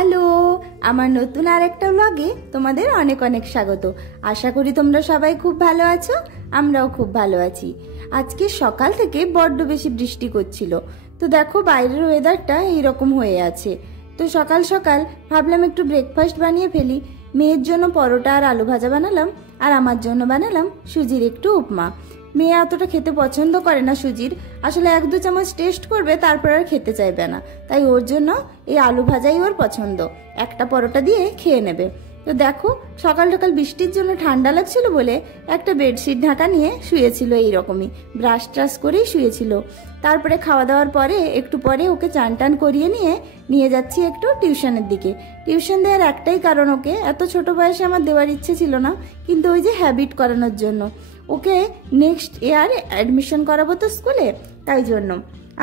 Hello, আমার নতুন আরেকটা ব্লগে তোমাদের অনেক অনেক স্বাগত। আশা করি তোমরা সবাই খুব ভালো আছো, আমরাও খুব ভালো আছি। আজকে সকাল থেকে বড্ড বেশি বৃষ্টি করছিল, তো দেখো বাইরের ওয়েদারটা এইরকম হয়ে আছে। তো সকাল সকাল ভাবলাম একটু ব্রেকফাস্ট বানিয়ে ফেলি। মেয়ের জন্য পরোটা আর আলু ভাজা বানালাম, আর আমার জন্য বানালাম সুজির একটু উপমা। মেয়ে অতটা খেতে পছন্দ করে না সুজির, আসলে 1-2 চামচ টেস্ট করবে তারপর আর খেতে চাইবে না, তাই ওর জন্য এই আলু ভাজাই ওর পছন্দ। একটা পরোটা দিয়ে খেয়ে নেবে। তো দেখো সকাল সকাল বৃষ্টির জন্য ঠান্ডা লাগছিল বলে একটা বেডশিট ঢাকা নিয়ে শুয়েছিল, এইরকমই ব্রাশ ট্রাশ করেই শুয়েছিল। তারপরে খাওয়া দাওয়ার পরে একটু পরে ওকে চান টান করিয়ে নিয়ে যাচ্ছি একটু টিউশনের দিকে। টিউশন দেওয়ার একটাই কারণ, ওকে এত ছোট বয়সে আমার দেওয়ার ইচ্ছে ছিল না, কিন্তু ওই যে হ্যাবিট করানোর জন্য। ওকে নেক্সট ইয়ার অ্যাডমিশন করাবো তো স্কুলে, তাই জন্য।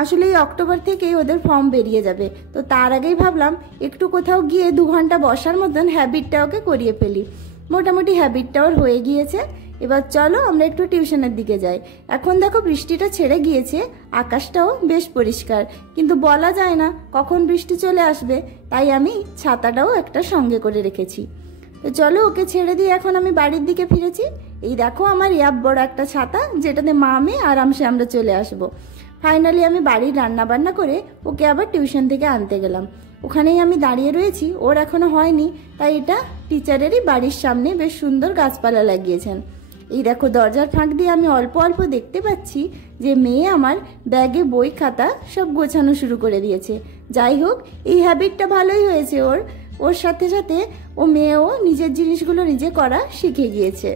আসলে এই অক্টোবর থেকেই ওদের ফর্ম বেরিয়ে যাবে, তো তার আগেই ভাবলাম একটু কোথাও গিয়ে 2 ঘন্টা বসার মতন হ্যাবিটটা ওকে করিয়ে ফেলি। মোটামুটি হ্যাবিটটা ওর হয়ে গিয়েছে। এবার চলো আমরা একটু টিউশনের দিকে যাই। এখন দেখো বৃষ্টিটা ছেড়ে গিয়েছে, আকাশটাও বেশ পরিষ্কার, কিন্তু বলা যায় না কখন বৃষ্টি চলে আসবে, তাই আমি ছাতাটাও একটা সঙ্গে করে রেখেছি। তো চলো ওকে ছেড়ে দিয়ে এখন আমি বাড়ির দিকে ফিরেছি। এই দেখো আমার বড় একটা ছাতা, যেটাতে মা মেয়ে আরামসে আমরা চলে আসবো। ফাইনালি আমি বাড়ির রান্না বান্না করে ওকে আবার টিউশন থেকে আনতে গেলাম। ওখানেই আমি দাঁড়িয়ে রয়েছি, ওর এখনো হয়নি, তাই এটা টিচারেরই বাড়ির সামনে বেশ সুন্দর গাছপালা লাগিয়েছেন। এই দেখো দরজার ফাঁক দিয়ে আমি অল্প অল্প দেখতে পাচ্ছি যে মেয়ে আমার ব্যাগে বই খাতা সব গোছানো শুরু করে দিয়েছে। যাই হোক, এই হ্যাবিটটা ভালোই হয়েছে ওর সাথে সাথে মেয়েও নিজের জিনিসগুলো নিজে করা শিখে গিয়েছে।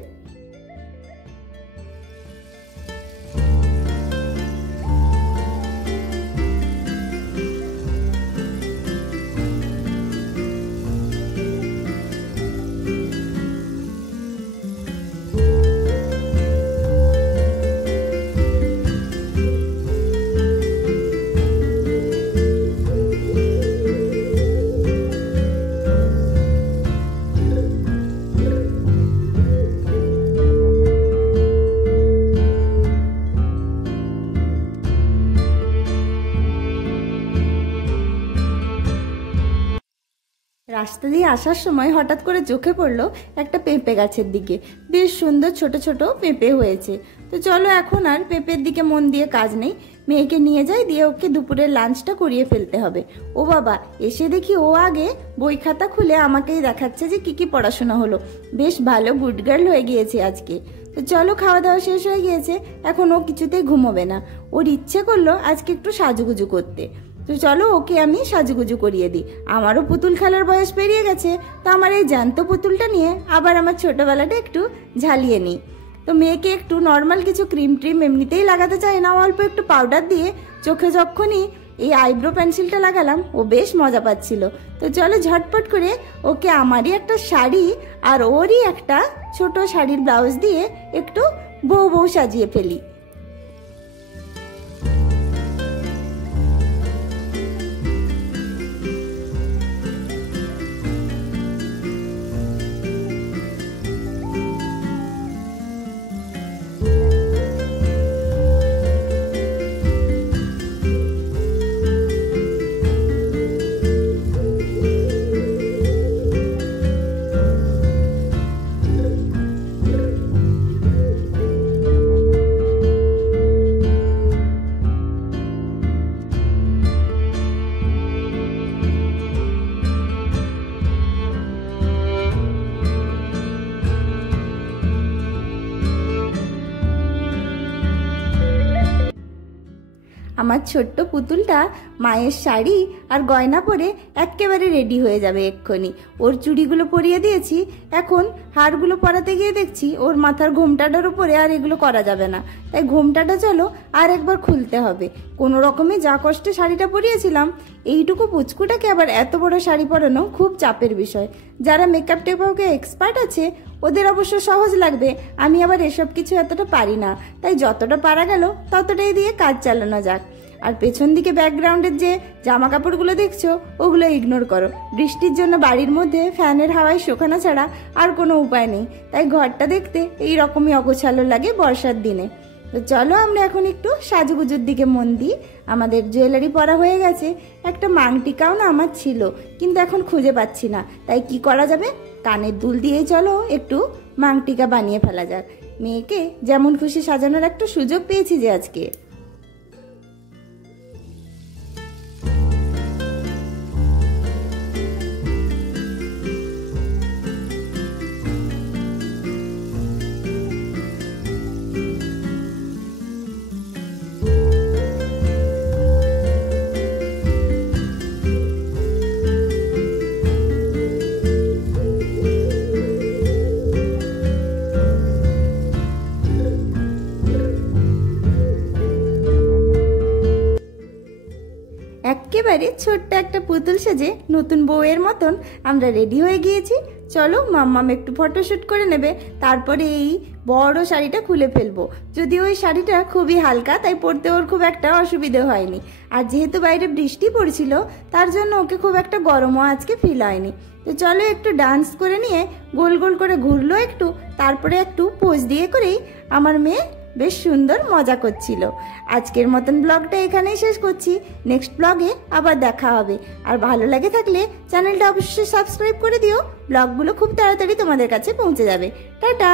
রাস্তা দিয়ে আসার সময় হঠাৎ করে চোখে পড়লো একটা পেঁপে গাছের দিকে। বেশ সুন্দর ছোট ছোট পেঁপে হয়েছে। তো চলো এখন আর পেঁপের দিকে মন দিয়ে কাজ নেই, মেয়েকে নিয়ে যাই, দিয়ে ওকে দুপুরের লাঞ্চটা করিয়ে ফেলতে হবে। ও বাবা, এসে দেখি ও আগে বই খাতা খুলে আমাকেই দেখাচ্ছে যে কি কি পড়াশোনা হলো। বেশ ভালো গুড গার্ল হয়ে গিয়েছে আজকে। তো চলো খাওয়া দাওয়া শেষ হয়ে গিয়েছে, এখন ও কিছুতেই ঘুমোবে না। ওর ইচ্ছে করলো আজকে একটু সাজুগুজু করতে। তো চলো ওকে আমি সাজুগুজু করিয়ে দিই। আমারও পুতুল খেলার বয়স পেরিয়ে গেছে, তো আমার এই জ্যান্ত পুতুলটা নিয়ে আবার আমার ছোটবেলাটা একটু ঝালিয়ে নিই। তো মেয়েকে একটু নর্মাল কিছু ক্রিম ট্রিম এমনিতেই লাগাতে চাই না, অল্প একটু পাউডার দিয়ে চোখে যখনই এই আইব্রো পেন্সিলটা লাগালাম ও বেশ মজা পাচ্ছিল। তো চলো ঝটপট করে ওকে আমারই একটা শাড়ি আর ওরই একটা ছোট শাড়ির ব্লাউজ দিয়ে একটু বউ বউ সাজিয়ে ফেলি। আমার ছোট্ট পুতুলটা মায়ের শাড়ি আর গয়না পরে একেবারে রেডি হয়ে যাবে এক্ষুনি। ওর চুড়িগুলো পরিয়ে দিয়েছি, এখন হারগুলো পরাতে গিয়ে দেখছি ওর মাথার ঘোমটাটার উপরে আর এগুলো করা যাবে না, তাই ঘোমটাটা চলো আর একবার খুলতে হবে। কোনো রকমে যা কষ্টে শাড়িটা পরিয়েছিলাম, এইটুকু পুচকুটাকে আবার এত বড় শাড়ি পরানো খুব চাপের বিষয়। যারা মেকআপ টেকআপে এক্সপার্ট আছে ওদের অবশ্য সহজ লাগবে, আমি আবার এসব কিছু এতটা পারি না, তাই যতটা পারা গেল ততটাই দিয়ে কাজ চালানো যাক। আর পেছন দিকে ব্যাকগ্রাউন্ডের যে জামা কাপড়গুলো দেখছো ওগুলো ইগনোর করো, বৃষ্টির জন্য বাড়ির মধ্যে ফ্যানের হাওয়ায় শুকানো ছাড়া আর কোনো উপায় নেই, তাই ঘরটা দেখতে এই রকমই অগোছালো লাগে বর্ষার দিনে। তো চলো আমরা এখন একটু সাজুগুজুর দিকে মন দিই। আমাদের জুয়েলারি পরা হয়ে গেছে, একটা মাংটিকাও না আমার ছিল, কিন্তু এখন খুঁজে পাচ্ছি না। তাই কি করা যাবে, কানের দুল দিয়ে চলো একটু মাংটিকা বানিয়ে ফেলা যাক। মেয়েকে যেমন খুশি সাজানোর একটা সুযোগ পেয়েছি যে আজকে। একেবারে ছোট্ট একটা পুতুল সেজে নতুন বউয়ের মতন আমরা রেডি হয়ে গিয়েছি। চলো মাম্মাম একটু ফটোশ্যুট করে নেবে, তারপরে এই বড় শাড়িটা খুলে ফেলবো। যদিও ওই শাড়িটা খুবই হালকা, তাই পরতে ওর খুব একটা অসুবিধে হয়নি। আর যেহেতু বাইরে বৃষ্টি পড়ছিল, তার জন্য ওকে খুব একটা গরমও আজকে ফিল হয়নি। তো চলো একটু ডান্স করে নিয়ে গোল গোল করে ঘুরলো একটু, তারপরে একটু পোজ দিয়ে করেই আমার মেয়ে বেশ সুন্দর মজা করছিল। আজকের মতন ব্লগটা এখানেই শেষ করছি। নেক্সট ব্লগে আবার দেখা হবে। আর ভালো লাগে থাকলে চ্যানেলটা অবশ্যই সাবস্ক্রাইব করে দিও। ব্লগগুলো খুব তাড়াতাড়ি তোমাদের কাছে পৌঁছে যাবে। টাটা।